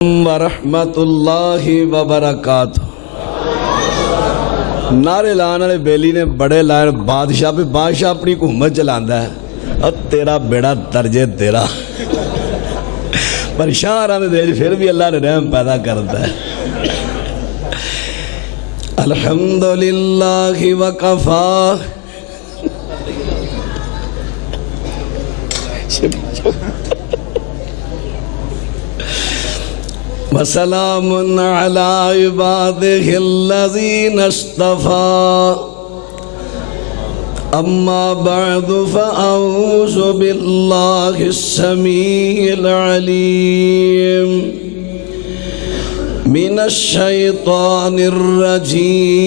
ورحمۃ اللہ وبرکاتہ۔ نعرے لانے والے بیلی نے بڑے لائن بادشاہ پہ بادشاہ اپنی حکومت چلاندہ ہے اور تیرا بیڑا درجے تیرا پر شاہ نے دے پھر بھی اللہ نے رحم پیدا کرتا ہے۔ الحمدللہ وکفا وسلام علی عبادہ الذین اصطفیٰ اما بعد فاعوذ باللہ السمیع العلیم من الشیطان الرجیم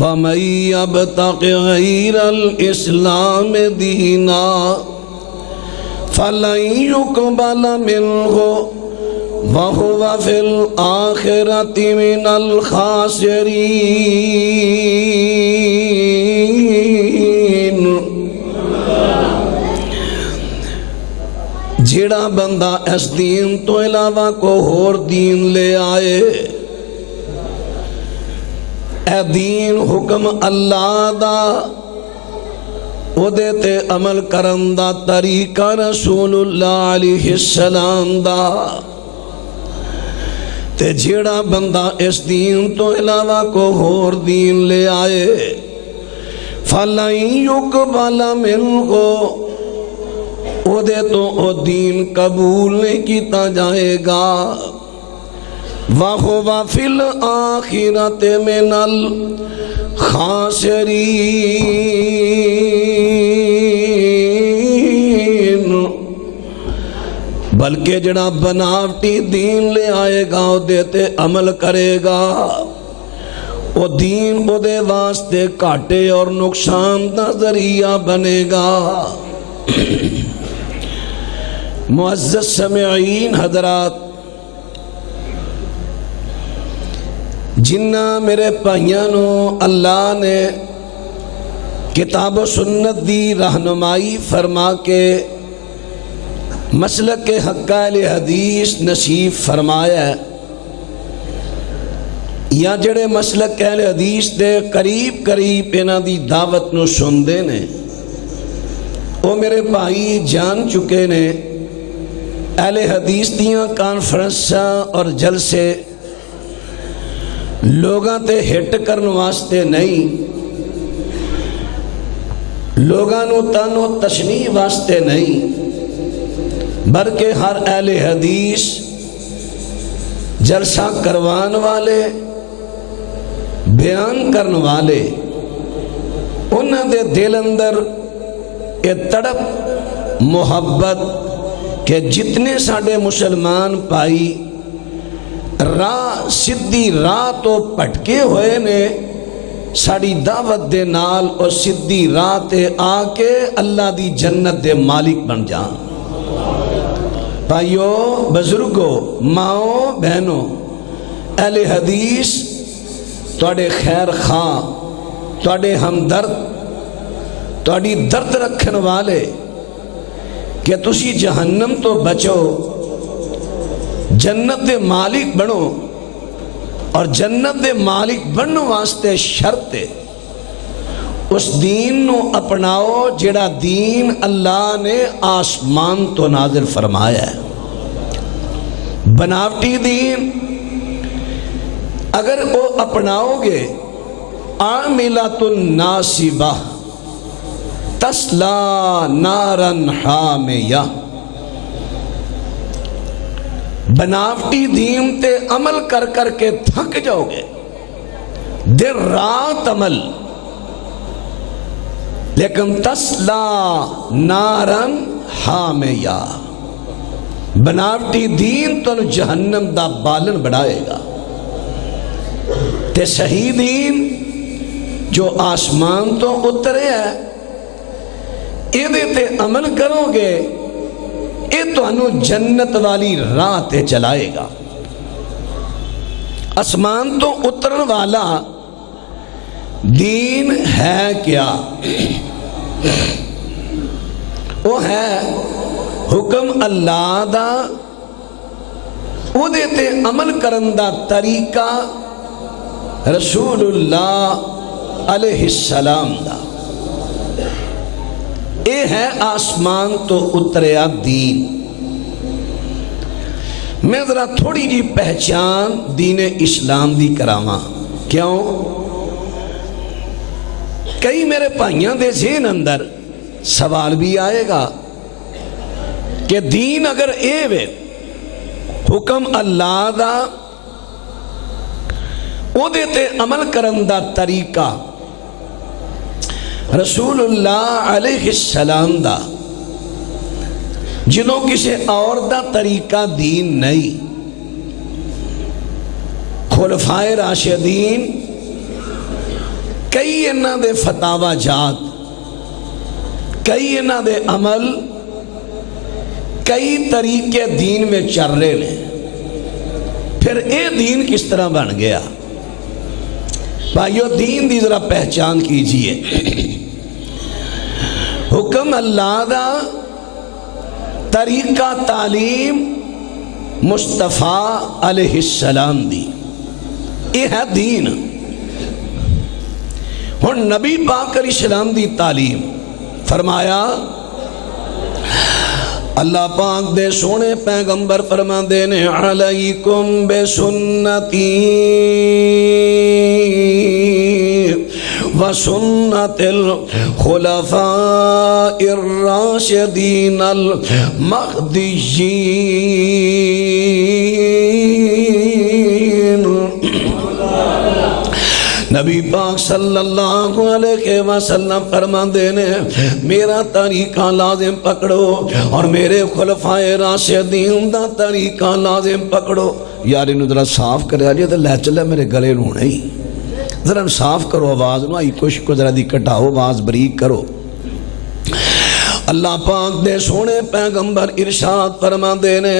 وَمَن يَبْتَغِ غَيْرَ الْإِسْلَامِ دِينًا فَلَن يُقْبَلَ مِنْهُ وَهُوَ فِي الْآخِرَةِ مِنَ الْخَاسِرِينَ۔ جڑا بندہ اس دین تو علاوہ کو اور دین لے آئے، اے دین حکم اللہ دا او دیتے عمل کرن دا طریقہ رسول اللہ علیہ السلام دا تے جیڑا بندہ اس دین تو علاوہ کو اور دین لے آئے فَلَن يُقْبَلَ مِنْهُ او دے تو او دین قبول نہیں کیتا جائے گا وَهُوَ فِي الْآخِرَةِ مِنَ الْخَاسِرِينَ۔ بلکہ جڑا بناوٹی دین لے آئے گا او دیتے عمل کرے گا او دین او دے واسطے کاٹے اور نقصان دا ذریعہ بنے گا۔ معزز سمعین حضرات، جنہ میرے پہیانوں اللہ نے کتاب و سنت دی رہنمائی فرما کے مسلک حق اہل حدیث نصیب فرمایا ہے، یا جڑے مسلک اہل حدیث دے قریب قریب انہ دی دعوت نو سن دے نے وہ میرے بھائی جان چکے نے اہل حدیث دیاں کانفرنساں اور جلسے لوگاں تے ہٹ کرن واسطے نہیں، لوگاں نو تانو تشنیع واسطے نہیں، بلکہ ہر اہل حدیث جلسہ کروان والے بیان کرن والے انہاں دے دل اندر یہ تڑپ محبت کہ جتنے ساڑے مسلمان پائی راہ سدھی راہ تو پٹکے ہوئے نے ساڑی دعوت دے نال اور سدھی راہ تے آکے اللہ دی جنت دے مالک بن جان۔ بھائیو، بزرگو، ماؤں، بہنوں، اہل حدیث توڑے خیر خواہ، توڑے ہمدرد، توڑی درد رکھن والے کہ تسی جہنم تو بچو، جنت دے مالک بنو، اور جنت دے مالک بنو واسطے شرط ہے اس دین نو اپناؤ جڑا دین اللہ نے آسمان تو نازل فرمایا ہے۔ بناوٹی دین اگر وہ اپناؤ گے عاملۃ ناصبہ تسلا نارن حامیہ، بناوٹی دین تے عمل کر کر کے تھک جاؤ گے، دیر رات عمل، لیکن تسلا نارن حامیہ، بناوٹی دین تو جہنم دا بالن بڑھائے گا۔ تے صحیح دین جو آسمان تو اترے ہے یہ تے عمل کرو گے یہ تو انو جنت والی راہ تے چلائے گا۔ آسمان تو اترن والا دین ہے کیا؟ وہ ہے حکم اللہ دا او دیتے عمل کرن دا طریقہ رسول اللہ علیہ السلام دا اے ہے آسمان تو اتریا دین میں ذرا تھوڑی جی پہچان دین اسلام دی کراما کیوں کئی میرے بھائیاں دے ذہن اندر سوال بھی آئے گا کہ دین اگر اے وے حکم اللہ دا او دیتے عمل کرن دا طریقہ رسول اللہ علیہ السلام دا جنہوں کسی اور دا طریقہ دین نہیں خلفائے راشدین کئی انہاں دے فتاوہ جات کئی انہاں دے عمل کئی طریقے دین میں چل رہے ہیں پھر اے دین کس طرح بن گیا بھائیو دین دی ذرا پہچان کیجئے حکم اللہ دا طریقہ تعلیم مصطفیٰ علیہ السلام دی یہ ہے دین اور نبی پاک علیہ السلام دی تعلیم فرمایا اللہ پاک دے سونے پیغمبر فرما دینے علیکم بے سنتی و سنت الخلفاء الراشدین المہدیین نبی پاک صلی اللہ علیہ وسلم فرما دینے میرا طریقہ لازم پکڑو اور میرے خلفائے راشدین دا طریقہ لازم پکڑو یار انہوں ذرا صاف کرے آجے تو لے چلے میرے گلے رونے ہی ذرا صاف کرو آواز نو آئی کچھ کو ذرا دی کٹاؤ آواز بریک کرو اللہ پاک دے سونے پیغمبر ارشاد فرما دینے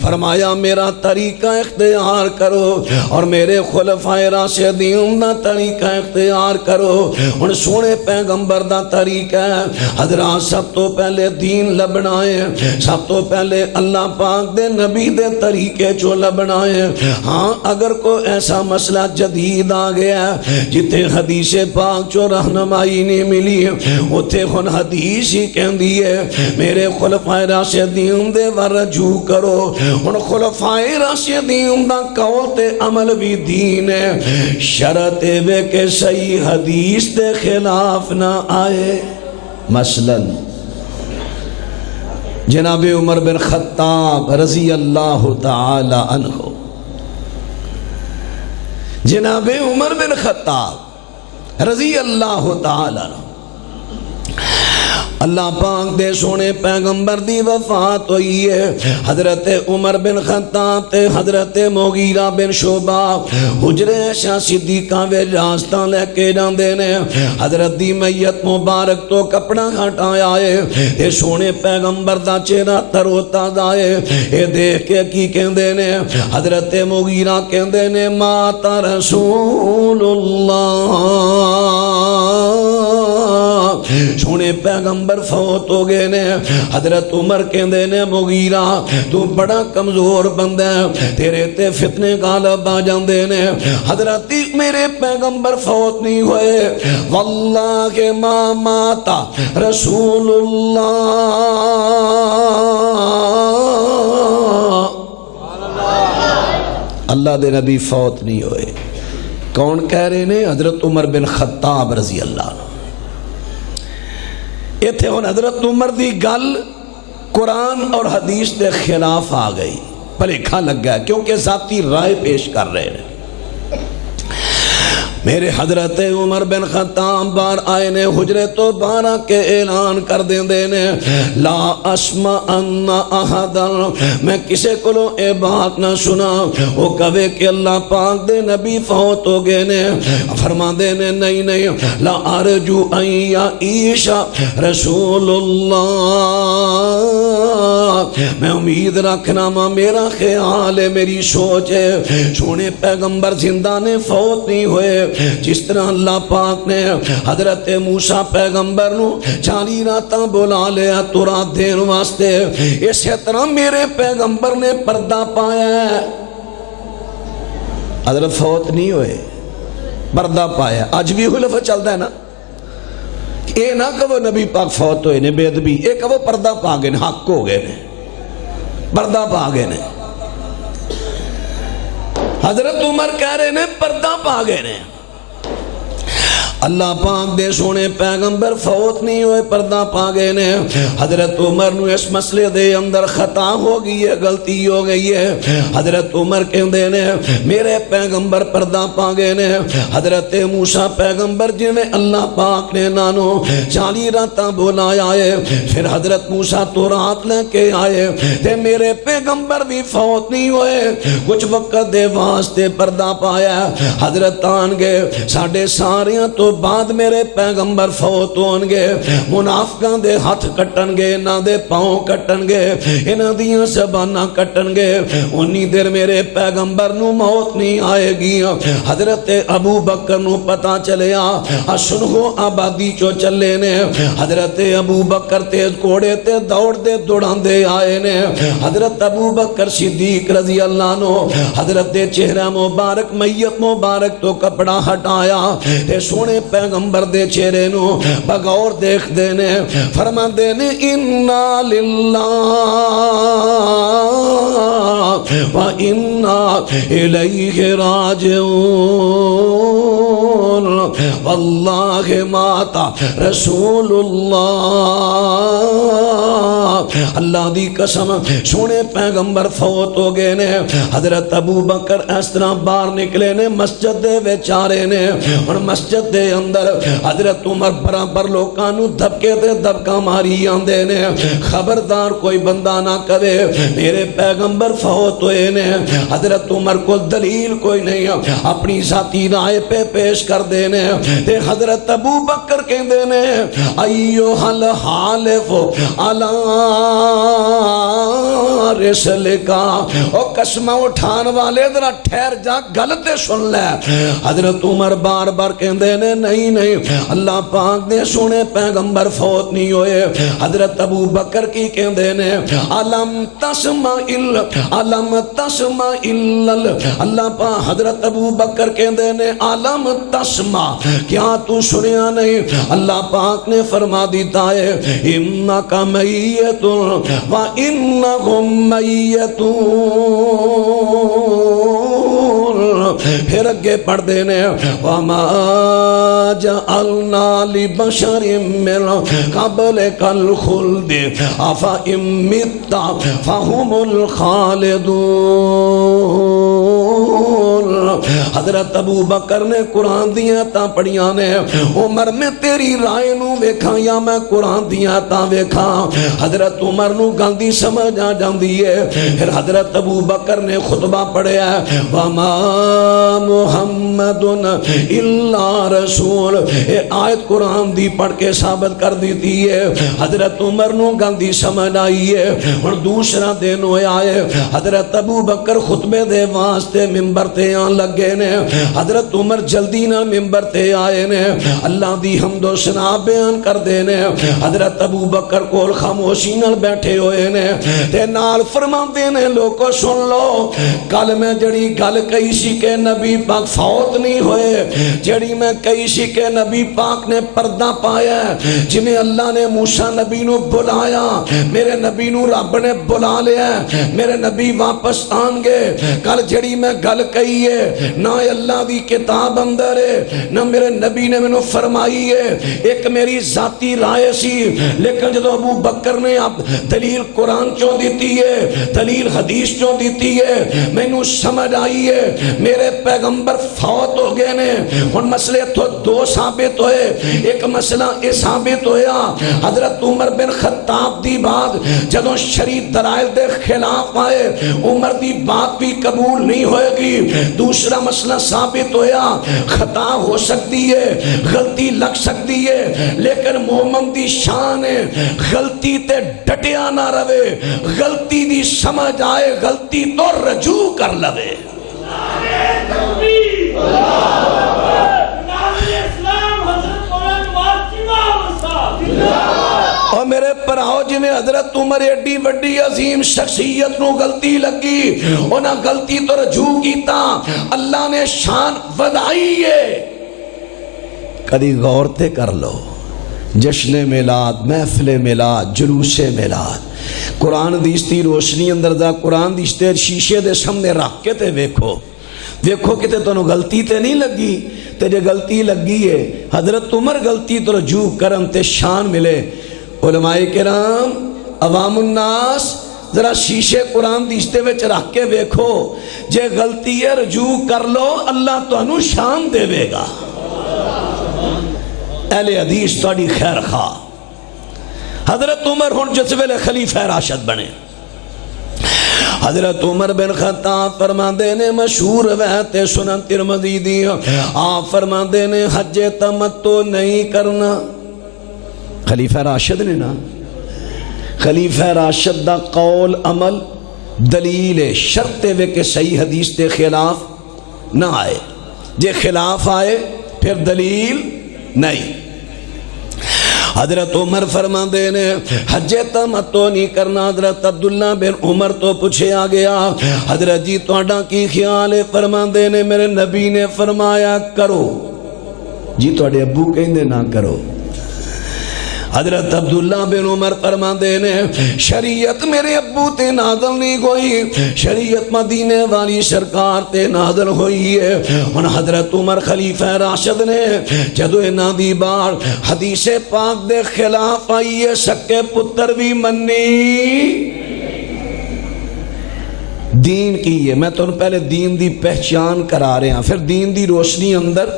فرمایا میرا طریقہ اختیار کرو اور میرے خلفائے راشدین دا طریقہ اختیار کرو ان سونے پیغمبر دا طریقہ ہے حضرات سب تو پہلے دین لبنائے سب تو پہلے اللہ پاک دے نبی دے طریقے جو لبنائے ہاں اگر کوئی ایسا مسئلہ جدید آ گیا جتے حدیث پاک جو رہنمائی نہیں ملی اتھے خون حدیث ہی کہن دی میرے خلفائے راشدین دے ورجو کرو ان خلفائے راشدین دا قول تے عمل بھی دین ہے شرط بے کہ صحیح حدیث دے خلاف نہ آئے مثلا جناب عمر بن خطاب رضی اللہ تعالی عنہ جناب عمر بن خطاب رضی اللہ تعالی عنہ اللہ پاک دے سونے پیغمبر دی وفات ہوئی ہے حضرت عمر بن خطاب تے حضرت مغیرہ بن شعبہ حجرے عائشہ صدیقہ وے راستہ لے کے جاندے نے حضرت دی میت مبارک تو کپڑا ہٹایا ہے اے سونے پیغمبر دا چہرہ تروتا دائے اے دیکھ کے کی کہندے نے حضرت مغیرہ کہندے نے مات رسول اللہ سونے پیغمبر فوت ہو گئے نے حضرت عمر کہندے نے مغیرہ تو بڑا کمزور بندہ ہے تیرے تے فتنے غالب آ جاندے نے حضرت میرے پیغمبر فوت نہیں ہوئے واللہ ما ماتا رسول اللہ اللہ دے نبی فوت نہیں ہوئے کون کہہ رہے نے حضرت عمر بن خطاب رضی اللہ عنہ یہ تھے ان حضرت عمر دی گل قرآن اور حدیث دے خلاف آ گئی پلیکھا لگ گیا کیونکہ ذاتی رائے پیش کر رہے ہیں میرے حضرت عمر بن خطاب بار آئے نے حجرے تو بارہ کے اعلان کر دیں دینے لا اسمع ان احدا میں کسے کلو اے بات نہ سنا وہ کہے کہ اللہ پاک دے نبی فوت ہو گئے نے فرما دینے نہیں لا ارجو ان یعیش رسول اللہ میں امید رکھنا ماں، میرا خیال ہے، میری سوچ ہے، سونے پیغمبر زندہ نے فوت نہیں ہوئے، جس طرح اللہ پاک نے حضرت موسیٰ پیغمبر نو 40 راتاں بلا لیا تورات دین واسطے، اسی طرح میرے پیغمبر نے پردہ پایا ہے، حضرت فوت نہیں ہوئے، پردہ پایا۔ آج بھی ہوئی لفظ چلتا ہے نا، اے نہ کہو نبی پاک فوت ہوئے نے بے ادبی، اے کہو پردہ پا گئے نے، حق ہو گئے نے، پردہ پا گئے نے۔ حضرت عمر کہہ رہے نے پردہ پا گئے نے، اللہ پاک دے سونے پیغمبر فوت نہیں ہوئے، پردہ پا گئے نے۔ حضرت عمر نو اس مسئلے دے اندر خطا ہو گئی ہے، غلطی ہو گئی ہے۔ حضرت عمر کہندے نے میرے پیغمبر پردہ پا گئے نے۔ حضرت موسیٰ پیغمبر جنہیں اللہ پاک نے نانو 40 راتاں بولایا ہے، پھر حضرت موسیٰ تورات لے کے آئے تے میرے پیغمبر بھی فوت نہیں ہوئے، کچھ وقت دے واسطے پردہ پایا۔ حضرت آن گے ساڑھے ساریاں تو بعد میرے پیغمبر فوت ہون گے، منافقاں دے ہاتھ کٹن گے، انہاں دے پاؤں کٹن گے، انہاں دیاں زباناں کٹن گے، انہی دیر میرے پیغمبر نو موت نہیں آئے گی۔ حضرت ابو بکر نو پتا چلیا، سنو آبادی چو چلے نے، حضرت ابو بکر تیز کوڑے تے دوڑ دے دوڑان دے آئے نے۔ حضرت ابو بکر صدیق رضی اللہ عنہ حضرت دے چہرہ مبارک میت مبارک تو کپڑا ہٹایا تے سونے پیغمبر دے چہرے نو بغور دیکھ دینے، فرما دینے اِنَّا لِلَّهِ وَإِنَّا إِلَيْهِ راجعون واللہ ماتا رسول اللہ۔ اللہ دی قسم سونے پیغمبر فوت ہو گئے نے۔ حضرت ابو بکر اس طرح باہر نکلے نے، مسجد دے بیچارے نے، اور مسجد دے اندر حضرت عمر برابر لوکانو دھبکے دے دھبکا ماری آندے نے، خبردار کوئی بندہ نہ کرے میرے پیغمبر فوت ہوئے نے۔ حضرت عمر کو دلیل کوئی نہیں، اپنی ذاتی رائے پہ پیش کر دینے تے حضرت ابو بکر کہندے نے ایوہ الحالف علی رسلکا، او قسمہ اٹھان والے ذرا ٹھہر جا غلطے سن لے۔ حضرت عمر بار بار کہندے نے نہیں نہیں اللہ پاک دے سونے پیغمبر فوت نہیں ہوئے۔ حضرت ابو بکر کی کہندے نے علم تسمع اللہ پاک، حضرت ابو بکر کہندے نے علم تسمع، کیا تو سنیا نہیں؟ اللہ پاک نے فرما دیتا ہے انکا میت و انہم میتون، پھر اگے پڑھ دینے وما جعلنا لبشر من قبلک الخلد افا امت فہم الخالدون۔ حضرت ابو بکر نے قرآن دیا تا پڑھیاں نے، عمر میں تیری رائے نو ویکھا یا میں قرآن دیا تا ویکھا؟ حضرت عمر نو گاندھی سمجھ آ جاندی ہے۔ پھر حضرت ابو بکر نے خطبہ پڑھیا وما محمد الا رسول، اے آیت قرآن دی پڑھ کے ثابت کر دیتی ہے۔ حضرت عمر نو گاندھی سمجھ آئی ہے۔ اور دوسرا دن ہوئے آئے، حضرت ابو بکر خطبے دے واسطے ممبر تے آن لگے نے، حضرت عمر جلدی نہ ممبر تے آئے نے، اللہ دی حمد و ثنا بیان کر دینے۔ حضرت ابو بکر کول خاموشی نال بیٹھے ہوئے نے تے نال فرما دینے لوگوں سن لو، کل میں جڑی گل کہی سی کہ نبی پاک فوت نہیں ہوئے، جڑی میں کہی سی کہ نبی پاک نے پردہ پایا، جنہیں اللہ نے موسیٰ نبی نو بلایا، میرے نبی نو رب نے بلا لیا، میرے نبی واپس آن گے، کل جڑی میں گل کہی ہے نہ اللہ دی کتاب اندر ہے نہ میرے نبی نے میں فرمائی ہے، ایک میری ذاتی رائے سی، لیکن جدو ابو بکر نے اب دلیل قرآن چوں دیتی ہے، دلیل حدیث چوں دیتی ہے، میں نو سمجھ آئی ہے میرے پیغمبر پیغمبر فوت ہو گئے نے ہن مسئلے تو دو ثابت ہوئے ایک مسئلہ یہ ثابت ہویا حضرت عمر بن خطاب دی بات جدوں شرعی دلائل دے خلاف آئے عمر دی بات بھی قبول نہیں ہوئے گی دوسرا مسئلہ ثابت ہویا خطا ہو سکتی ہے غلطی لگ سکتی ہے لیکن مومن دی شان ہے غلطی تے ڈٹیا نہ رہے غلطی دی سمجھ آئے غلطی تو رجوع کر لوے اور میرے پراؤ جی میں حضرت عمر ایڈی وڈی عظیم شخصیت نو غلطی لگی انہاں غلطی تو رجوع کیتا اللہ نے شان ودائی ہے کدی غور تے کر لو جشن میلاد محفل میلاد جلوس میلاد قرآن دیستی روشنی اندر دا قرآن دیستے شیشے دے سامنے رکھ کے تے ویکھو کتے تو غلطی تے نہیں لگی تے جے غلطی لگی ہے حضرت عمر غلطی تو رجوع کرن تے شان ملے علماء کرام عوام الناس ذرا شیشے قرآن دیستے وچ رکھ کے ویکھو جے غلطی ہے رجوع کر لو اللہ تو انو شان دے وے گا اہل حدیث توڑی خیر خواہ حضرت عمر ہون جس ویلے خلیفہ راشد بنے حضرت عمر بن خطاب فرماندے نے مشہور روایت سنن ترمذی دی آپ فرماندے نے حج تمتع نہیں کرنا خلیفہ راشد نے نا خلیفہ راشد دا قول عمل دلیل شرط وے کہ صحیح حدیث دے خلاف نہ آئے جے خلاف آئے پھر دلیل نہیں حضرت عمر فرماندے نے حج تمتع نہیں کرنا حضرت عبداللہ بن عمر تو پوچھے آ گیا حضرت جی تہاڈا کی خیال ہے فرماندے نے میرے نبی نے فرمایا کرو جی تہاڈے ابو کہندے نہ کرو حضرت عبداللہ بن عمر فرماندے نے شریعت میرے ابو تے نازل نہیں ہوئی شریعت مدینے والی سرکار تے نازل ہوئی ہے اور حضرت عمر خلیفہ راشد نے جدو انہاں دی بار حدیث پاک دے خلاف آئی ہے سکے پتر بھی منی دین کی ہے میں تو پہلے دین دی پہچان کرا رہے ہیں پھر دین دی روشنی اندر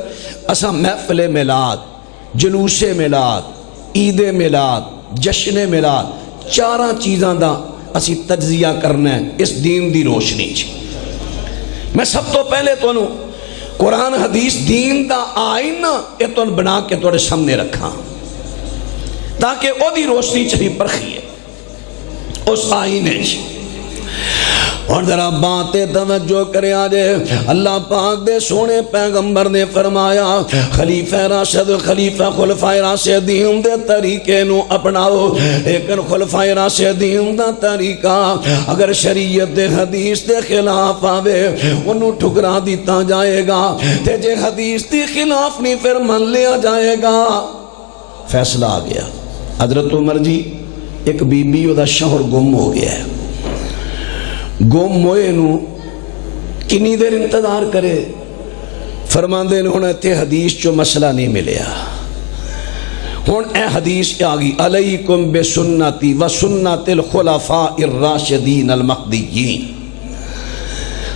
اسا محفل میلاد جلوس میلاد عید میلاد جشن میلاد چاراں چیزاں دا اسی تجزیہ کرنا ہے اس دین دی روشنی میں سب تو پہلے تو قرآن حدیث دین دا آئینہ یہ تو بنا کے توڑے سامنے رکھا تاکہ او دی روشنی چلی پرکھی ہے اس آئینے اور ذرا باتیں توجہ کرے آجے اللہ پاک دے سونے پیغمبر نے فرمایا خلیفہ راشد خلیفہ خلفۂ راشدین دے طریقے نو اپناؤ لیکن خلفۂ راشدین دا طریقہ اگر شریعت دے حدیث دے خلاف آوے انہوں ٹھکرا دیتا جائے گا تے جے حدیث دی خلاف نہیں پھر من لیا جائے گا فیصلہ آ گیا حضرت عمر جی ایک بی بی او دا شوہر گم ہو گیا ہے گم ہوئے نو کنی دیر انتظار کرے فرماندے نے ہونا تے حدیث جو مسئلہ نہیں ملیا ہون اے حدیث آگی علیکم بے سنتی و سنت الخلفاء الراشدین المہدیین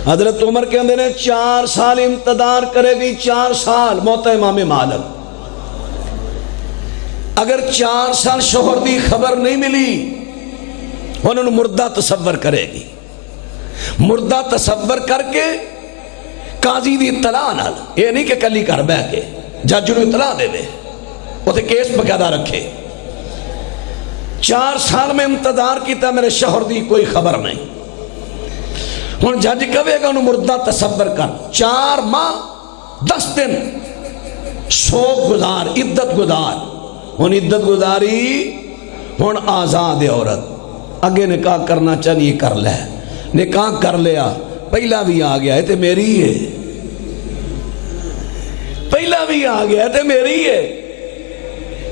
حضرت عمر کے اندر نے 4 سال انتظار کرے گی 4 سال موت امام مالک اگر 4 سال شوہر دی خبر نہیں ملی انہوں نے مردہ تصور کرے گی مردہ تصور کر کے قاضی دی اطلاع نال یہ نہیں کہ کلی کر بہ کے جج نو اطلاع دے دے وہ تے کیس بقیدہ رکھے 4 سال میں انتظار کیتا میرے شوہر دی کوئی خبر نہیں ہن جج کہے گا انہوں مردہ تصور کر 4 ماہ 10 دن سوگ گزار عدت گزار ہن عدت گزاری ہن آزاد عورت اگے نکاح کرنا چاہیے کر لے نکاح کر لیا پہلا بھی آ گیا ہے تے میری ہے پہلا بھی آ گیا ہے تے میری ہے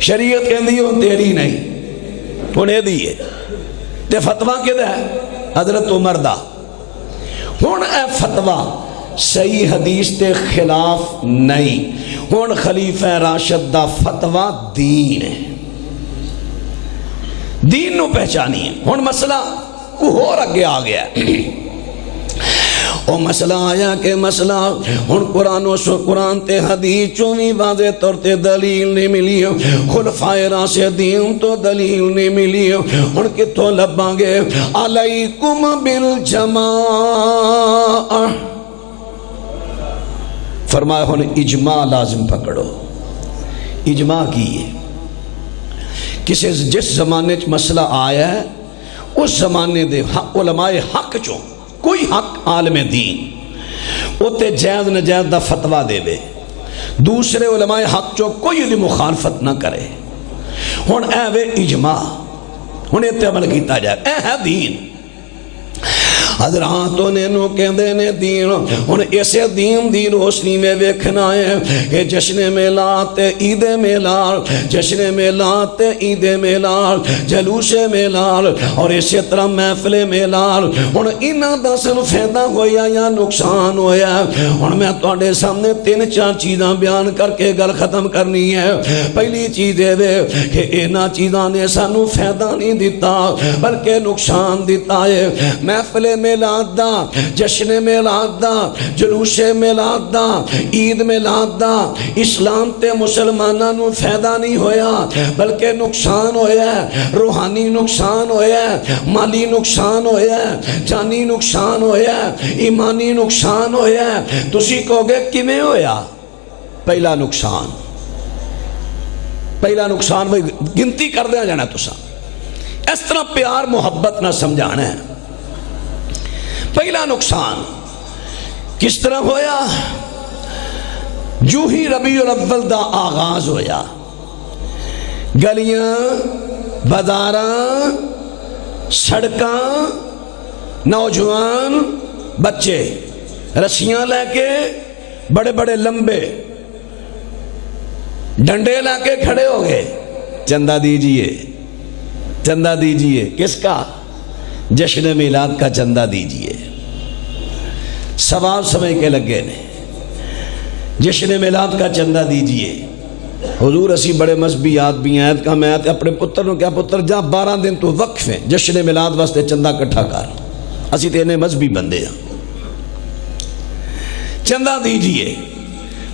شریعت کہندی ہو تیری نہیں انہیں دی ہے تے فتوہ کدھا ہے حضرت عمر دا ہون اے فتوہ صحیح حدیث تے خلاف نہیں ہون خلیفہ راشد دا فتوہ دین ہے دین نو پہچانی ہے ہون مسئلہ کو اور اگے آ گیا او مسئلہ آیا کہ مسئلہ ہن قرآن تے حدیث چوں بھی واضح طور تے دلیل نہیں ملی، خلفائے راشدین تو دلیل نہیں ملی، ہن کتھوں لباں گے؟ علیکم بالجماع، فرمایا ہن اجماع لازم پکڑو۔ اجماع کی ہے کسی جس زمانے چ مسئلہ آیا ہے اس زمانے دے علماء حق چوں کوئی حق عالم دین اوتے جائز نجائز دا فتوہ دے بے، دوسرے علماء حق چوں کوئی دی مخالفت نہ کرے، ہن اے وے اجماع، ہن اتے عمل کیتا جائے، اے ہے دین۔ حضراتوں نے نو کہندے نے دین، ہن اسے دین دی روشنی میں ویکھنا ہے کہ جشن میلاد تے عید میلاد، جشن میلاد تے عید میلاد، جلوس میلاد اور اسی طرح محفل میلاد، ہن انہاں دا صرف فائدہ ہویا یا نقصان ہویا؟ ہن میں تواڈے سامنے 3-4 چیزاں بیان کر کے گل ختم کرنی ہے۔ پہلی چیز یہ کہ انہاں چیزاں نے سانو فائدہ نہیں دیتا بلکہ نقصان دیتا ہے۔ محفل میلاد دا، جشن میلاد دا، جلوس میلاد دا، عید میلاد دا اسلام تے مسلماناں نو فائدہ نہیں ہویا بلکہ نقصان ہویا ہے، روحانی نقصان ہویا ہے، مالی نقصان ہویا ہے، جانی نقصان ہویا ہے، ایمانی نقصان ہویا ہے۔ تسی کہو گے کیویں ہویا؟ پہلا نقصان بھئی گنتی کر دیا جانا تسا، اس طرح پیار محبت نہ سمجھانا ہے۔ پہلا نقصان کس طرح ہویا؟ جو ہی ربیع الاول دا آغاز ہویا، گلیاں، بازاراں، سڑکاں، نوجوان بچے رسیاں لے کے بڑے بڑے لمبے ڈنڈے لا کے کھڑے ہو گئے، چندہ دیجئے، چندہ دیجئے، کس کا؟ جشن میلاد کا چندہ دیجئے۔ ثواب سمجھ کے لگے نے، جشن میلاد کا چندہ دیجئے۔ حضور اسی بڑے مذہبی آدمی ہیں کہ میں اپنے پتر نو کیا پتر جا 12 دن تو وقف ہیں جشن میلاد واسطے چندہ کٹھا کر، اسی تے انہیں مذہبی بندے ہیں۔ چندہ دیجئے،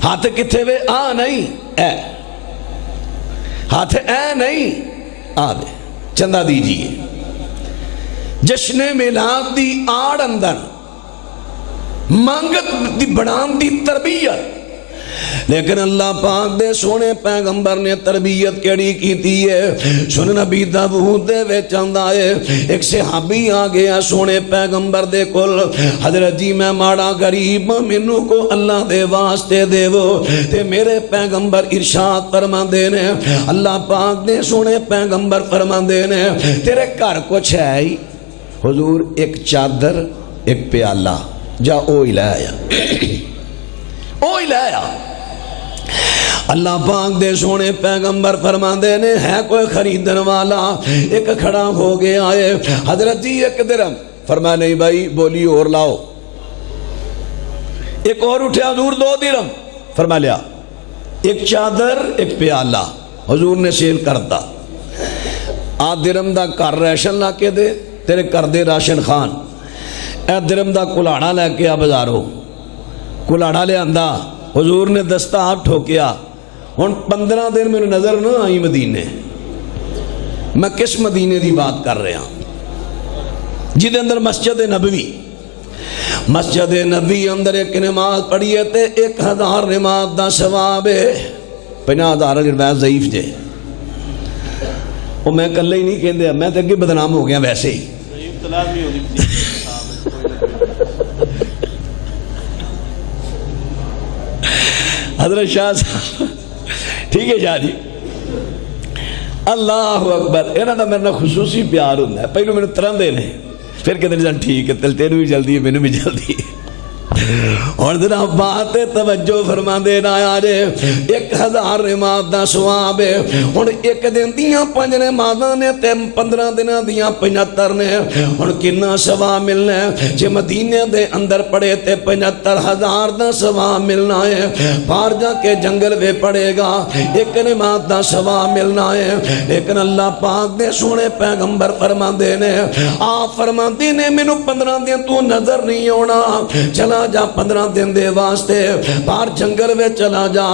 ہاتھ کتھے وے؟ آ نہیں اے، ہاتھ اے نہیں آ دے، چندہ دیجئے۔ جشن میلاد دی آڑ اندر مانگت دی بڑھان دی تربیت، لیکن اللہ پاک دے سونے پیغمبر نے تربیت کیڑی کی ہے؟ سن نبی داؤد دے وچ آندا ہے ایک صحابی آ گیا سونے پیغمبر دے کول، حضرت جی میں ماڑا غریب مینوں کو اللہ دے واسطے دیو، تے میرے پیغمبر ارشاد فرماندے نے، اللہ پاک دے سونے پیغمبر فرماندے نے تیرے گھر کچھ ہے ہی؟ حضور ایک چادر ایک پیالہ، جا اوہی لے آیا، اوہی لے آیا۔ اللہ پاک دے سونے پیغمبر فرماندے نے ہے کوئی خریدن والا؟ ایک کھڑا ہو گیا ہے، حضرت جی 1 درہم، فرمایا نہیں بھائی بولی اور لاؤ۔ ایک اور اٹھے، حضور 2 درہم، فرمایا لیا۔ ایک چادر ایک پیالہ، حضور نے سیل کرتا، 8 درہم دا کر ریشن لا کے دے، تیرے کر دے راشن خان، 1 درہم دا کلاڑا لے کے آ بازارو، کلاڑا لے آندہ، حضور نے دستہ آپ ٹھوکیا۔ ہن 15 دن میں نظر نہ آئی مدینے، میں کس مدینے دی بات کر رہا ہوں؟ جی دے اندر مسجد نبوی، مسجد نبوی اندر ایک نماز پڑھیے تے 1000 نماز دا ثواب ہے۔ 50,000 روایت ضعیف جے، وہ میں کلے ہی نہیں کہندے، میں تے اگے بدنام ہو گیا ویسے ہی۔ حضرت شاہ صاحب ٹھیک ہے شاہ جی، اللہ اکبر، انہاں دا میرے خصوصی پیار ہوتا ہے، پہلو میں نے ترندے نے، پھر کہتے ہیں ٹھیک ہے تیرے بھی جلدی ہے، میں نے بھی جلدی ہے۔ اور جناب بات توجہ فرما دینا آجے 1000 نماز دا ثواب ہے اور ایک دن دیاں 5 نمازاں نے تے 15 دناں دیاں 75 نے اور کنا ثواب ملنا ہے جے مدینے دے اندر پڑے تے 75,000 دا ثواب ملنا ہے باہر جا کے جنگل میں پڑے گا ایک نماز دا ثواب ملنا ہے لیکن اللہ پاک دے سونے پیغمبر فرما دینے آپ فرما دینے میں 15 دن تو نظر نہیں ہونا چلا جا 15 دن دے واسطے باہر جنگل میں چلا جا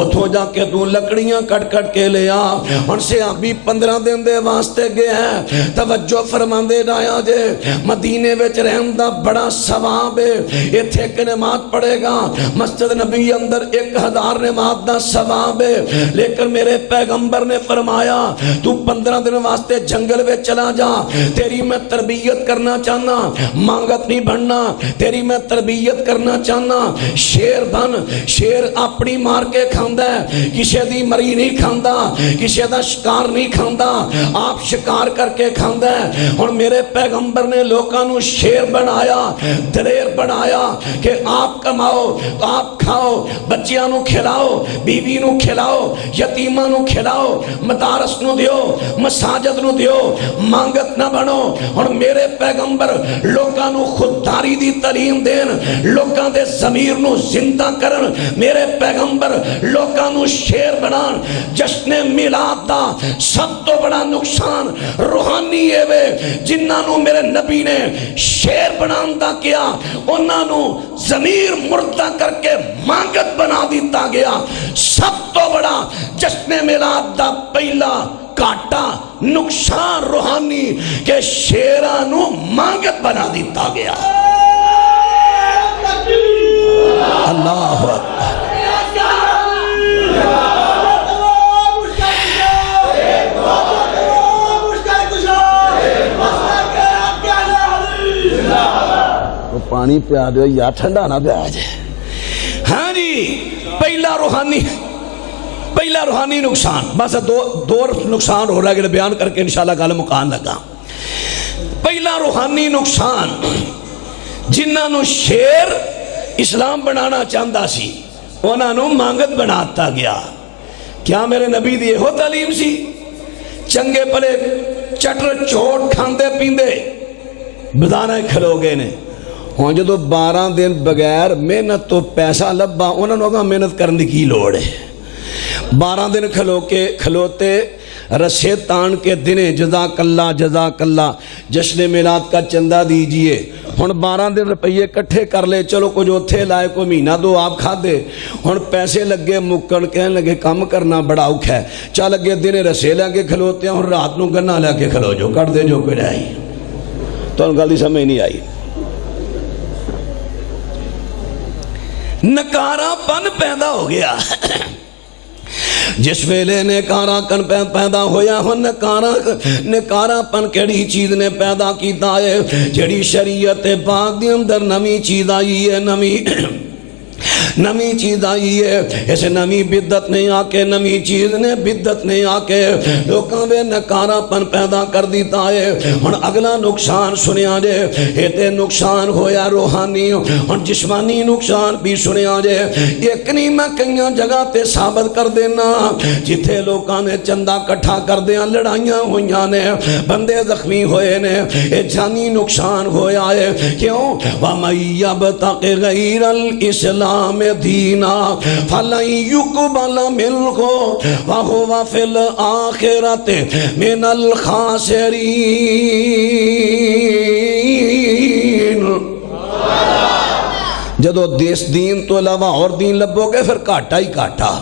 اتھو جا کے تو لکڑیاں کٹ کٹ کے لیا اور سے ابھی 15 دن دے واسطے گئے ہیں توجہ فرما دے رہا جے مدینے وچ رحم دا بڑا ثواب ہے یہ تھے کہ نماز پڑھے گا مسجد نبی اندر 1000 نماز دا ثواب ہے لیکن میرے پیغمبر نے فرمایا تو 15 دن واسطے جنگل میں چلا جا تیری میں تربیت کرنا چاہنا مانگت نہیں بننا تیری میں تربیت کرنا چاہنا شیر بن شیر اپنی مار کے کھاندا ہے کسی دی مری نہیں کھاندا کسی دا شکار نہیں کھاندا آپ شکار کر کے کھاندا ہے اور میرے پیغمبر نے لوکاں نو شیر بنایا دلیر بنایا کہ آپ کماؤ آپ کھاؤ بچیاں نو کھلاؤ بیوی نو کھلاؤ یتیماں نو کھلاؤ مدارس نو دیو مساجد نو دیو مانگت نہ بنو اور میرے پیغمبر لوکاں نو خودداری دی تعلیم دین لوکاں دے ضمیر نو زندہ کرن میرے پیغمبر لوکاں نو شیر بنان جشن میلاد دا سب تو بڑا نقصان روحانی ہے وے جنہاں نو میرے نبی نے شیر بنان دا کیا انہاں نو ضمیر مردہ کر کے مانگت بنا دیتا گیا سب تو بڑا جشن میلاد دا پہلا کاٹا نقصان روحانی کہ شیرانو مانگت بنا دیتا گیا اللہ اکبر پانی پیا دو یا ٹھنڈا نہ پیا جائے ہاں جی پہلا روحانی نقصان بس دو نقصان ہو رہا ہے کہ بیان کر کے انشاءاللہ گل مکان لگا پہلا روحانی نقصان جنہاں نو شیر اسلام بنانا چاہتا سی انہاں نو مانگت بناتا گیا کیا میرے نبی دی ہو تعلیم سی چنگے پلے چٹر چوٹ کھاندے پیندے بدانا کھلو گئے نے ہوں جدو 12 دن بغیر محنت تو پیسہ لبا انہوں نے کہا محنت کرنے کی لوڑ ہے 12 دن کھلوتے رسے تان کے دنے جزاک اللہ جشن میلاد کا چندہ دیجئے ہن 12 دن روپیے کٹھے کر لے چلو کچھ اتھے لائے کوئی مہینہ دو آپ کھا دے ہن پیسے لگے مکن کہنے لگے کام کرنا بڑا اوکھا ہے چل لگے دنے رسے لگے کھلوتے ہیں اور رات نو گنا لگے کھلو جو کٹ دے جو کوئی آئی تو ان گل دی سمجھ نہیں آئی نکارا پن پیدا ہو گیا جس ویلے نکارا کن پیدا ہویا ہو نکارا پن کیڑی چیز نے پیدا کیتا ہے جڑی شریعت پاک دی اندر نمی چیز آئی ہے نمی چیز آئی ہے ایسے نمی بدت نہیں آکے نمی چیز نے بدت نہیں آکے لوکاں بے نکارا پن پیدا کر دیتا ہے اور اگلا نقصان سنیا جے ایتے نقصان ہویا روحانی اور جسمانی نقصان بھی سنیا جے ایک نہیں میں کئیاں جگہ تے ثابت کر دینا جتھے لوکاں نے چندہ کٹھا کر دیا لڑائیاں ہویاں نے بندے زخمی ہوئے نے اے جانی نقصان ہویا ہے کیوں وَمَن يَبْتَغِ غَيْرَ الْإِسْلَامِ دینا فَلَن يُقْبَلَ مِنْهُ وَهُوَ فِي الْآخِرَةِ مِنَ الْخَاسِرِينَ جدو دین تو علاوہ اور دین لبو گے پھر کاٹا ہی کاٹا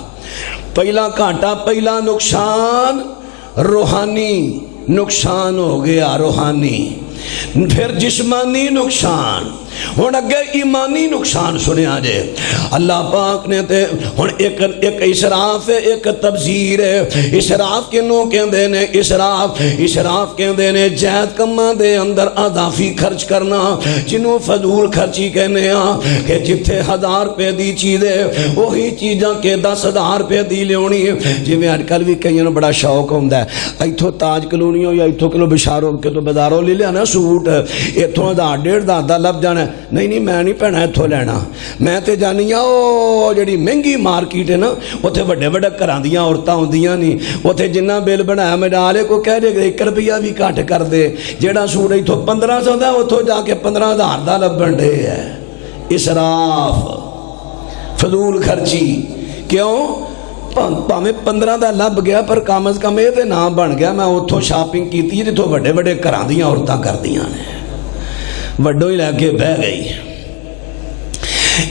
پہلا نقصان روحانی نقصان ہو گیا روحانی پھر جسمانی نقصان ہون اگے ایمانی نقصان سنے آجے اللہ پاک نے تے ہون ایک اسراف ہے ایک تبذیر ہے اسراف کنوں کہندے نے اسراف کہندے نے جہد کماں دے اندر اضافی خرچ کرنا جنوں فضول خرچی کہنے آن کہ جتھے 1000 روپے دی چیزیں وہی چیزاں کے 10,000 روپے دی لیونی جی میں آج کل بھی کہیں بڑا شوق ہوندہ ہے ایتھو تاج کلونیوں یا ایتھو کلو بشاروں کے تو بازاروں لے لیا نا سوٹ ایتھو 1,500 لب جانا نہیں میں نہیں پینا اتھوں لینا، میں تے جانی ہاں وہ جڑی مہنگی مارکیٹ ہے نا، اتھے بڑے بڑے گھراں دیاں عورتاں ہوندیاں نہیں، اتھے جنہ بل بنایا میں ڈالے کو کہہ دے 1 روپیہ بھی کٹ کر دے، جیڑا سوٹ اتھوں 1500 دا اتھوں جا کے 15,000 دا لبن دے ہے۔ اسراف، فضول خرچی، کیوں؟ پاویں 15 دا لب گیا پر کم از کم یہ تے نام بن گیا میں اتھوں شاپنگ کیتی جتھوں بڑے بڑے گھراں دیاں عورتاں کردیاں نے، وڈوں ہی لے کے بہ گئی۔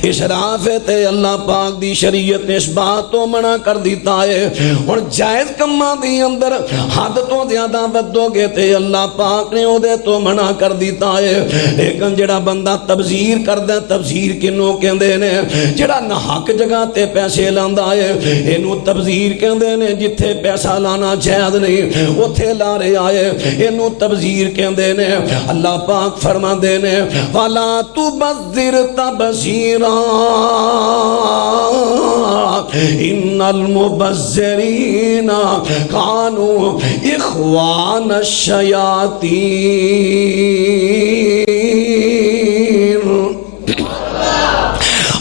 اسراف تے اللہ پاک دی شریعت نے اس بات تو منع کر دیتا ہے، اور جائز کماں دی اندر حد تو زیادہ ودو گے تے اللہ پاک نے او دے تو منع کر دیتا ہے۔ لیکن جڑا بندہ تبذیر کردہ، تبذیر کنوں کہندے نے، جڑا نحق جگہ تے پیسے لاندا ہے اینو تبذیر کہندے نے، جتھے پیسہ لانا جائز نہیں اتھے لا رہے آئے اینو تبذیر کہندے نے۔ اللہ پاک فرماندے نے وَلَا تُبَذِّرْ تَبْذِيرًا ان المبذرین کانوا اخوان الشیاطین۔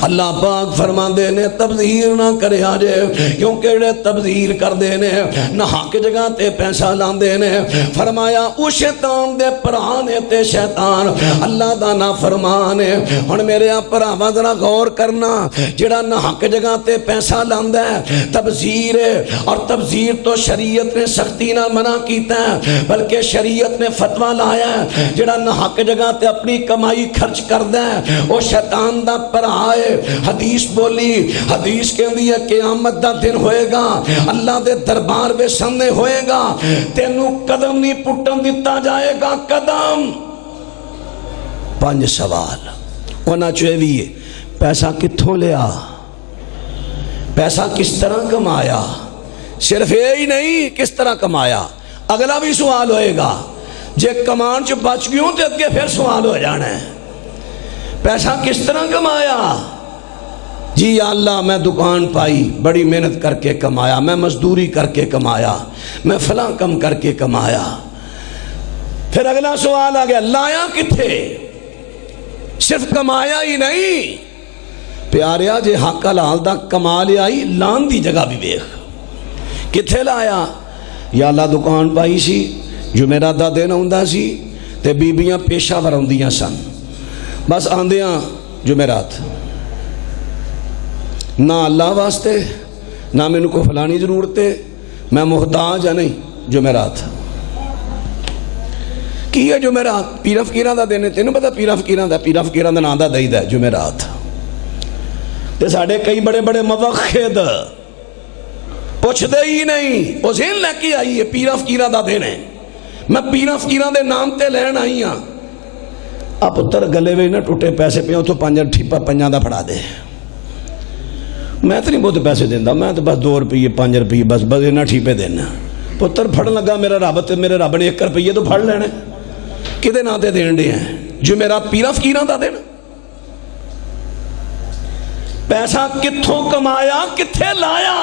اللہ پاک فرماندے نے تبذیر نہ کرے آجے، کیونکہ جڑے تبذیر کر دے نے نہ حق جگہ تے پیسہ لاندے نے، فرمایا او شیطان دے پرانے تے شیطان اللہ دا نہ فرمانے۔ ہن میرے پراواں ذرا غور کرنا، جڑا نہ حق جگہ تے پیسہ لاندا ہے تبذیر ہے، اور تبذیر تو شریعت نے سختی نہ منع کیتا ہے، بلکہ شریعت نے فتویٰ لایا ہے جڑا نہ حق جگہ تے اپنی کمائی خرچ کردا ہے او شیطان دا پرا ہے۔ حدیث بولی، حدیث کہندی ہے قیامت دا دن ہوئے گا، اللہ دے دربار میں سامنے ہوئے گا، تینوں قدم نہیں پٹن دیتا جائے گا، قدم 5 سوال ہونا چاہیے۔ پیسہ کتھوں لیا، پیسہ کس طرح کمایا، صرف یہی نہیں کس طرح کمایا، اگلا بھی سوال ہوئے گا، جے کمان چ بچ گیوں تے اگے پھر سوال ہو جانا ہے۔ پیسہ کس طرح کمایا؟ جی یا اللہ میں دکان پائی، بڑی محنت کر کے کمایا، میں مزدوری کر کے کمایا، میں فلاں کم کر کے کمایا۔ پھر اگلا سوال آ گیا لایا کتھے؟ صرف کمایا ہی نہیں پیاریا، جے حق حلال دا کما لیا ہی لان دی جگہ بھی ویکھ کتھے لایا۔ یا اللہ دکان پائی سی، جمعرات دا دن ہوندا سی تے بیبیاں پیشہ ور ہوندیاں سن، بس آندیاں جمعرات، نہ اللہ واسطے نہ میں کو فلانی ضرورت ہے، میں محتاج نہیں۔ جمعرات کی ہے جمعرات؟ پیرا فقیران دا دینے، تینوں پتا پیرا فقیران دا، پیرا فقیران دا نام دا دئی دا جمعرات۔ تے ساڑھے کئی بڑے بڑے موخد پوچھ دے ہی نہیں، وہ ذہن لے کے آئی ہے پیرا فقیران دا دینے، میں پیرا فقیران دے نام تے لین آئی ہاں۔ آپ اتر گلے وے نہ ٹوٹے پیسے پیوں تو 5 ٹھیپا 5 دا پڑھا دے، میں تو نہیں بہت پیسے دینا، میں تو بس 2 روپیے 5 روپیے بس انہاں ٹھیپے دینا۔ پتر پھڑ لگا میرا رب تے میرے رب نے 1 روپیے تو پھڑ لینے، کدے نہ تے دین دے ہیں جو میرا پیرا فقیران دا دینا۔ پیسہ کتھوں کمایا، کتھے لایا؟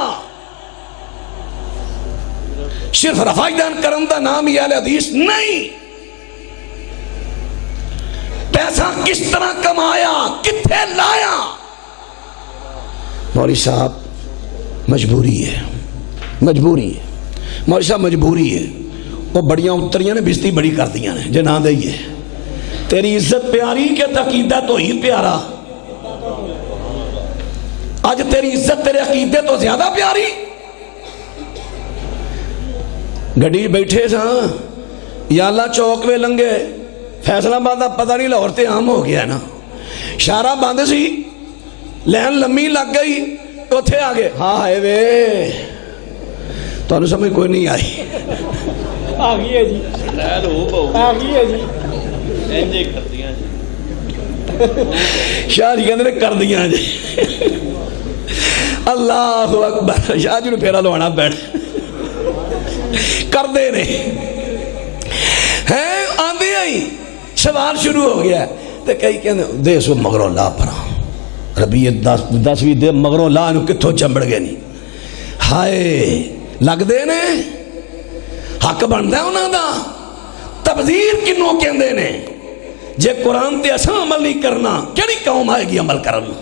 صرف رفائی کرن دا نام ہی اہل حدیث نہیں، پیسہ کس طرح کمایا، کتھے لایا؟ مولوی صاحب مجبوری ہے، مجبوری ہے، مولوی صاحب مجبوری ہے، وہ بڑیاں اتریاں نے بزتی بڑی کر دیاں نے، جنہاں دئیے تیری عزت پیاری کہ عقیدہ توحید پیارا؟ آج تیری عزت تیرے عقیدے تو زیادہ پیاری؟ گھڑی بیٹھے سا یا اللہ چوک میں لنگے فیصلہ باندھا پتہ نہیں لاہور تے عام ہو گیا نا، شارہ باندھے سی لین لمبی لگ گئی تو تھے آگے، ہاں ہے وے تو انہوں سمجھ کوئی نہیں آئی، آگئی ہے جی، آگئی ہے جی، شاہ جی کہندے کر دیاں جی، اللہ اکبر، شاہ جی نے پھیرا لوانا بیٹھ کر دے نے ہیں آندھی آئی، سوال شروع ہو گیا تو کئی کہندے دے سو مگروں لا پرا ربی 10ویں دے مگروں لا انہوں کتھوں چمبڑ گئے نہیں، ہائے لگ دے نے حق بندہ ہے انہوں دا۔ تبذیر کنوں کہندے نے؟ جے قرآن تے اساں عمل نہیں کرنا کیڑی قوم آئے گی عمل کرنا؟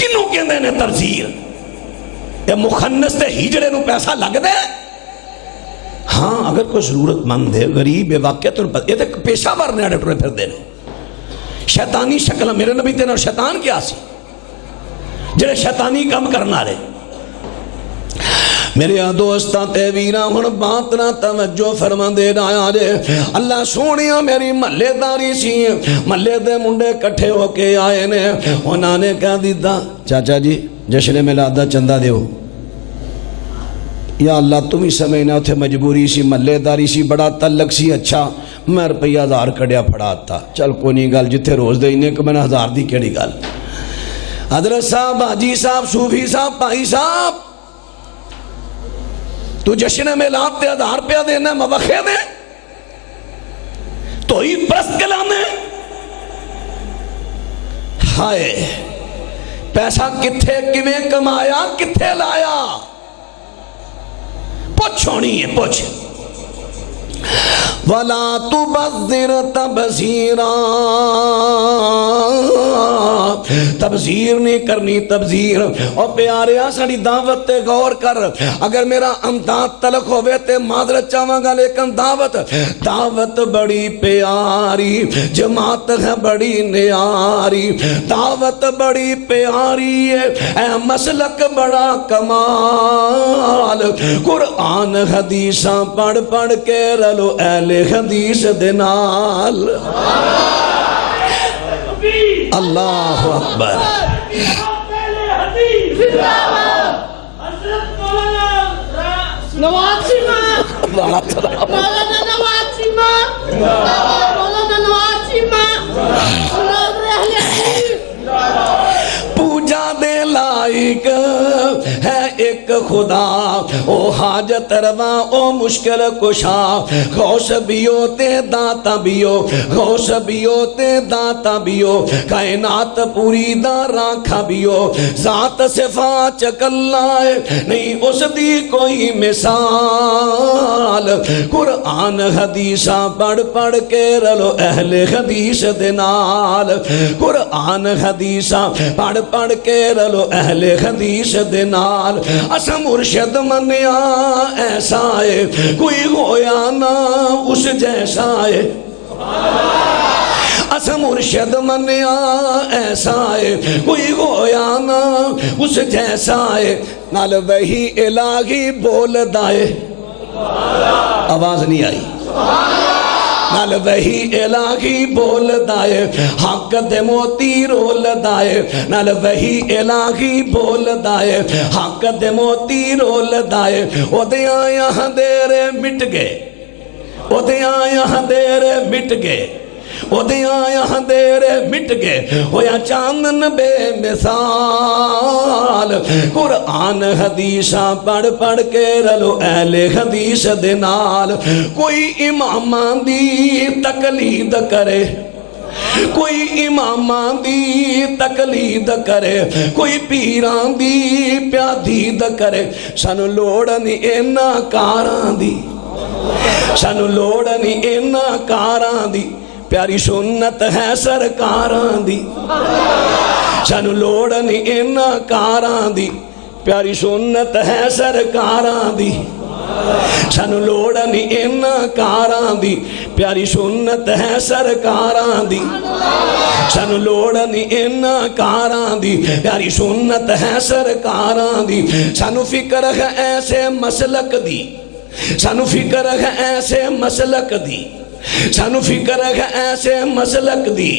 کنوں کہندے نے تبذیر؟ یہ مخنث تے ہجڑے نو پیسہ لگ دے؟ ہاں اگر کوئی ضرورت مند ہے غریب ہے واقعہ تو یہ تے پیشہ ور نے اڑے ٹرے پھر دے شیطانی شکل میرے نبی تے نال شیطان کیا سی جڑے شیطانی کام کرنا رہے میرے دوستاں تے ویراں ہن بات نہ توجہ فرما دے رہا جے اللہ سونیا میری محلے داری سی محلے دے منڈے کٹھے ہو کے آئے نے انہاں نے کہا دیتا چاچا جی جشن میلاد دا چندہ دیو یا اللہ تم ہی سمجھنا اتھے مجبوری سی محلے داری سی بڑا تعلق سی اچھا میں روپیہ 1000 کڑیا پھڑا تھا چل کوئی نہیں گل جتھے روز دے انہیں کہ میں نے 1000 دی کیڑی گل حضرت صاحب حاجی صاحب صوفی صاحب بھائی صاحب تو جشن میلاد تے 1000 روپیہ دینا مبخے دے تو ہی پرست کلانے ہائے پیسہ کتھے کیویں کمایا کتھے لایا پوچھ ہونی ہے پوچھ وَلَا تُبَذِّرْ تَبْذِيرًا تبذیر نہیں کرنی تبذیر اور پیاریا ساڑی دعوت تے غور کر اگر میرا امداد تلق ہوئے تے معذرت چاہواں گا لیکن دعوت بڑی پیاری جماعت ہے بڑی نیاری دعوت بڑی پیاری ہے اے مسلک بڑا کمال قرآن حدیثاں پڑھ پڑھ کے رلو اہل حدیث دنال اللہ اکبر پوجا دے لائق ہے ایک خدا او حاجت روا او مشکل کشا غوث بیو تے داتا بیو غوث بیو تے داتا بیو کائنات پوری دا راکھا بیو ذات صفات چکلائے نہیں اس دی کوئی مثال قرآن حدیثاں پڑھ پڑھ کے رلو اہل حدیث دنال قرآن حدیثاں پڑھ پڑھ کے رلو اہل حدیث دنال اسا مرشد منیا ایسا ہے کوئی ہویا نہ اس جیسا ہے اسا مرشد منیا ایسا ہے کوئی ہویا نہ اس جیسا ہے نال وہی الہی بول دائے آواز نہیں آئی نال وہی الہی بول دائے حق دے موتی رول دائے نال وہی الہی بول دائے حق دے موتی رول دائے او دے آیاں دیرے مٹ گئے او دے آیاں دیرے مٹ گئے او دے آیاں دیرے مٹ گئے ہویا چاندن بے مثال قرآن حدیثاں پڑھ پڑھ کے رلو اہل حدیث دنال کوئی امامان دی تقلید کرے کوئی امامان دی تقلید کرے کوئی پیران دی پیادید کرے سانو لوڑنی اینا کاران دی سانو لوڑنی اینا کاران دی پیاری سنت ہے سرکاران دی سانو لوڑنی اینا کاران دی پیاری سنت ہے سرکاران دی سانو لوڑنی اینا کاران دی پیاری سنت ہے سرکاران دی سانو لوڑنی اینا کاران دی پیاری سنت ہے سرکاران دی سانو فکر ہے ایسے مسلک دی سانو فکر ہے ایسے مسلک دی سانو فکر ہے ایسے مسلک دی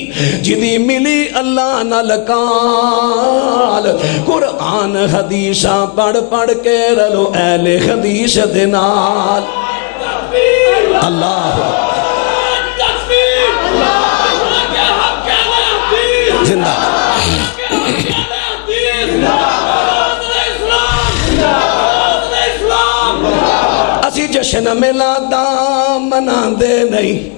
جدی ملی اللہ نلکال قرآن حدیثاں پڑھ پڑھ کے رلو اہل حدیث دنال اللہ زندہ اسی جشن میلاد منا دے نہیں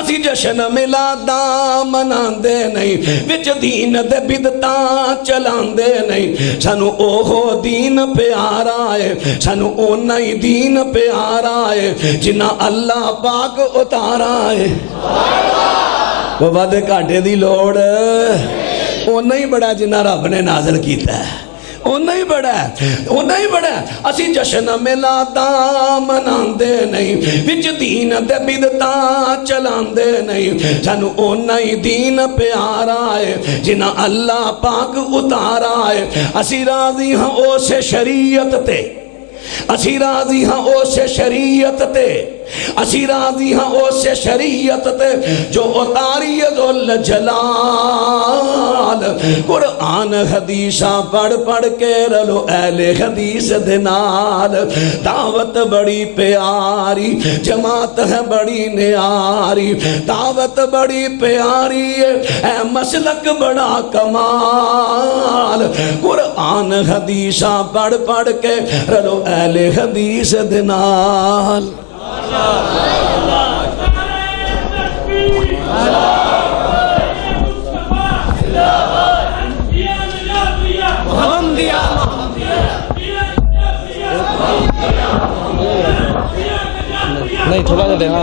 اسی جشن میلاداں مناندے نہیں وچ دین دے بدتاں چلاندے نہیں سانو اوہو دین پیارا ہے سانو اونا ہی دین پیارا ہے جنہ اللہ پاک اتارا ہے وہ بات کاٹے دی لوڑ اونا ہی بڑا جنہ رب نے نازل کیتا ہے اونا ہی بڑا ہے اونا ہی بڑا ہے اسی جشن میلاداں مناندے نہیں وچ دین دے بدتاں چلاندے نہیں سانو اونا ہی دین پیارا ہے جنہ اللہ پاک اتارا ہے اسی راضی ہاں او سے شریعت تے اسی راضی ہاں او سے شریعت تے اسی راضی ہاں او سے شریعت تے جو اتاری ذل جلال قرآن حدیثاں پڑھ پڑھ کے رلو اہل حدیث دنال دعوت بڑی پیاری جماعت ہے بڑی نیاری دعوت بڑی پیاری ہے مسلک بڑا کمال قرآن حدیثاں پڑھ پڑھ کے رلو اہل حدیث دنال نہیں تھوڑا سا دینا